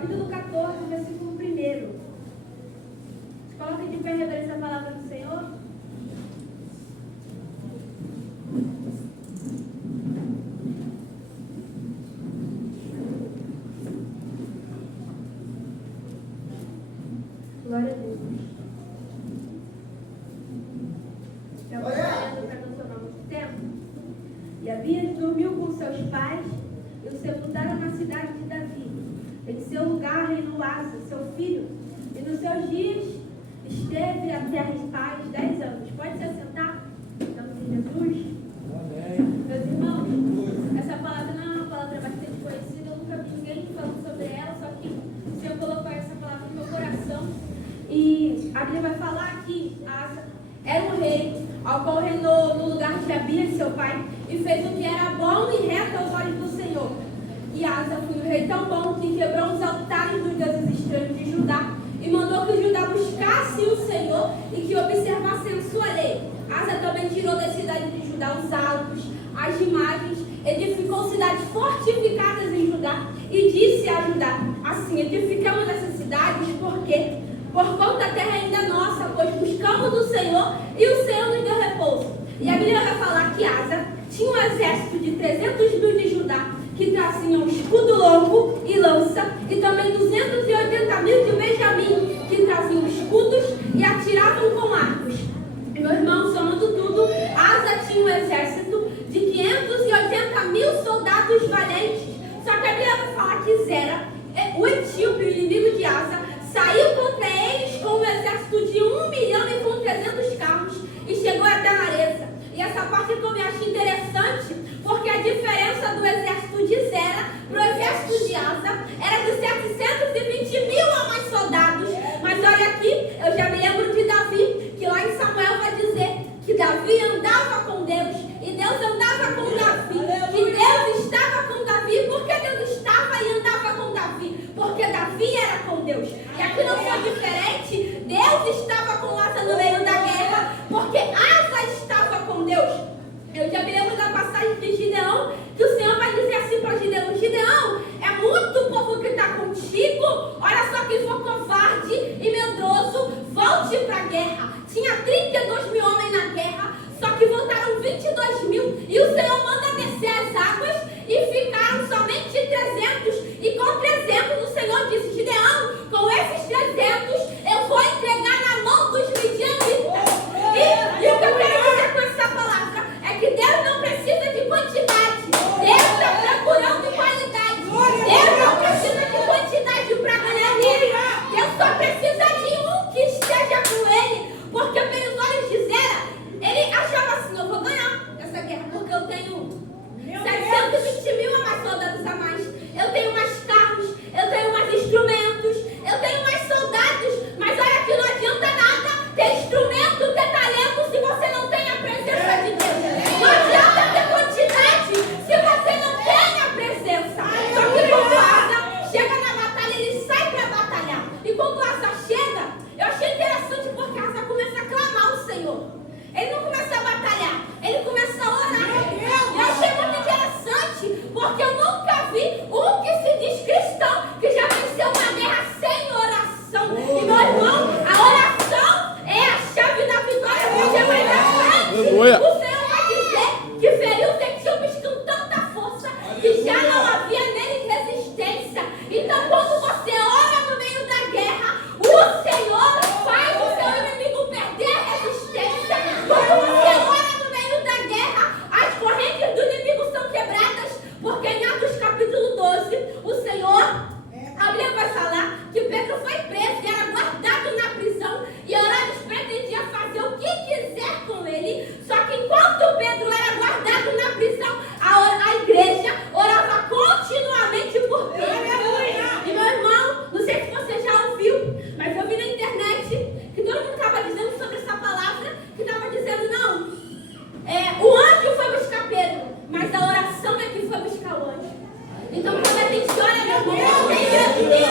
capítulo 14, versículo 1. Coloca de pé, reverência a palavra do Senhor. Glória a Deus. Eu vou lendo para não tomar muito tempo. E Abias dormiu com seus pais e o sepultaram na cidade de Davi. Em seu lugar reinou Asa, seu filho, e nos seus dias esteve a terra em paz 10 anos. Pode se assentar? Estamos em Jesus. Amém. Meus irmãos, essa palavra não é uma palavra bastante conhecida. Eu nunca vi ninguém falando sobre ela, só que o Senhor colocou essa palavra no meu coração. E a Bíblia vai falar que Asa era um rei, ao qual reinou no lugar de Abias, seu pai, e fez o que era bom e reto aos olhos do Senhor. E Asa foi um rei tão bom que quebrou os altares dos deuses estranhos de Judá e mandou que os Judá buscassem o Senhor e que observassem a sua lei. Asa também tirou da cidade de Judá os altos, as imagens, edificou cidades fortificadas em Judá e disse a Judá: assim, edificamos essas cidades porque por conta a terra ainda é nossa, pois buscamos o Senhor e o Senhor nos deu repouso. E a Bíblia vai falar que Asa tinha um exército de 300 mil de Judá, que traziam escudo longo e lança, e também 280 mil de Benjamim, que traziam escudos e atiravam com arcos. E, meu irmão, somando tudo, Asa tinha um exército de 580 mil soldados valentes. Só que a Bíblia vai falar que Zera, o etíope, o inimigo de Asa, saiu contra eles com um exército de 1 milhão e com 300 carros e chegou até Maresa. E essa parte que eu me acho interessante, porque a diferença do exército de Zera para o exército de Asa era de 720 mil a mais soldados. Mas olha aqui, eu já me lembro de Davi, que lá em Samuel vai dizer que Davi andava com Deus e Deus andava com Davi. Que Deus estava com Davi. Por que Deus estava e andava com Davi? Porque Davi era com Deus. E aqui não foi diferente. Deus estava com Asa no meio da guerra, porque Asa estava com Deus. Eu já me lembro da passagem de Gideão, que o Senhor vai dizer assim para Gideão: Gideão, é muito povo que está contigo, olha só, quem for covarde e medroso, volte para a guerra. Tinha 32 mil homens na guerra, só que voltaram 22 mil, e o Senhor manda descer as águas, e ficaram somente 300, e com 300 o Senhor disse: Gideão, com esses 300 eu vou entregar na mão dos midianitas. E o que eu quero dizer com essa palavra é que Deus não precisa de quantidade, Deus está procurando qualidade. Deus não precisa de quantidade para ganhar nele, Deus só precisa de um que esteja com ele, porque pelos olhos de Zera, ele achava assim: eu vou ganhar essa guerra, porque eu tenho 720 mil a mais soldados a mais, eu tenho mais carros, eu tenho mais instrumentos, eu tenho mais soldados. Mas olha que não adianta nada ter instrumento, ter talento, se você não tem a presença de Deus. Não adianta ter quantidade se você não tem a presença. Só que quando Asa chega na batalha, ele sai para batalhar. E quando Asa chega, eu achei interessante, porque Asa começa a clamar ao Senhor. Ele não começa a batalhar, ele começa a orar. Eu achei muito interessante, porque eu nunca vi um que se diz cristão que já venceu uma guerra sem oração. E, meu irmão, a oração é a chave da vitória. Porque mais à frente, o Senhor vai dizer que feriu os etíopes com tanta força que já não havia neles resistência. Então, quando você ora no meio da guerra, o Senhor faz o seu inimigo perder a resistência. Quando você ora no meio da guerra, as correntes do inimigo são quebradas, porque em Atos capítulo 12, o Senhor, a Bíblia vai falar que Pedro foi preso e era guardado na prisão, e Herodes pretendia fazer o que quiser com ele. Só que enquanto Pedro era guardado na prisão, a igreja orava continuamente por Pedro. E, meu irmão, não sei se você já ouviu, mas eu vi na internet que todo mundo estava dizendo sobre essa palavra, que estava dizendo: não, o anjo foi buscar Pedro, mas a oração é que foi buscar o anjo. Então, quando a gente ora, meu irmão, não tem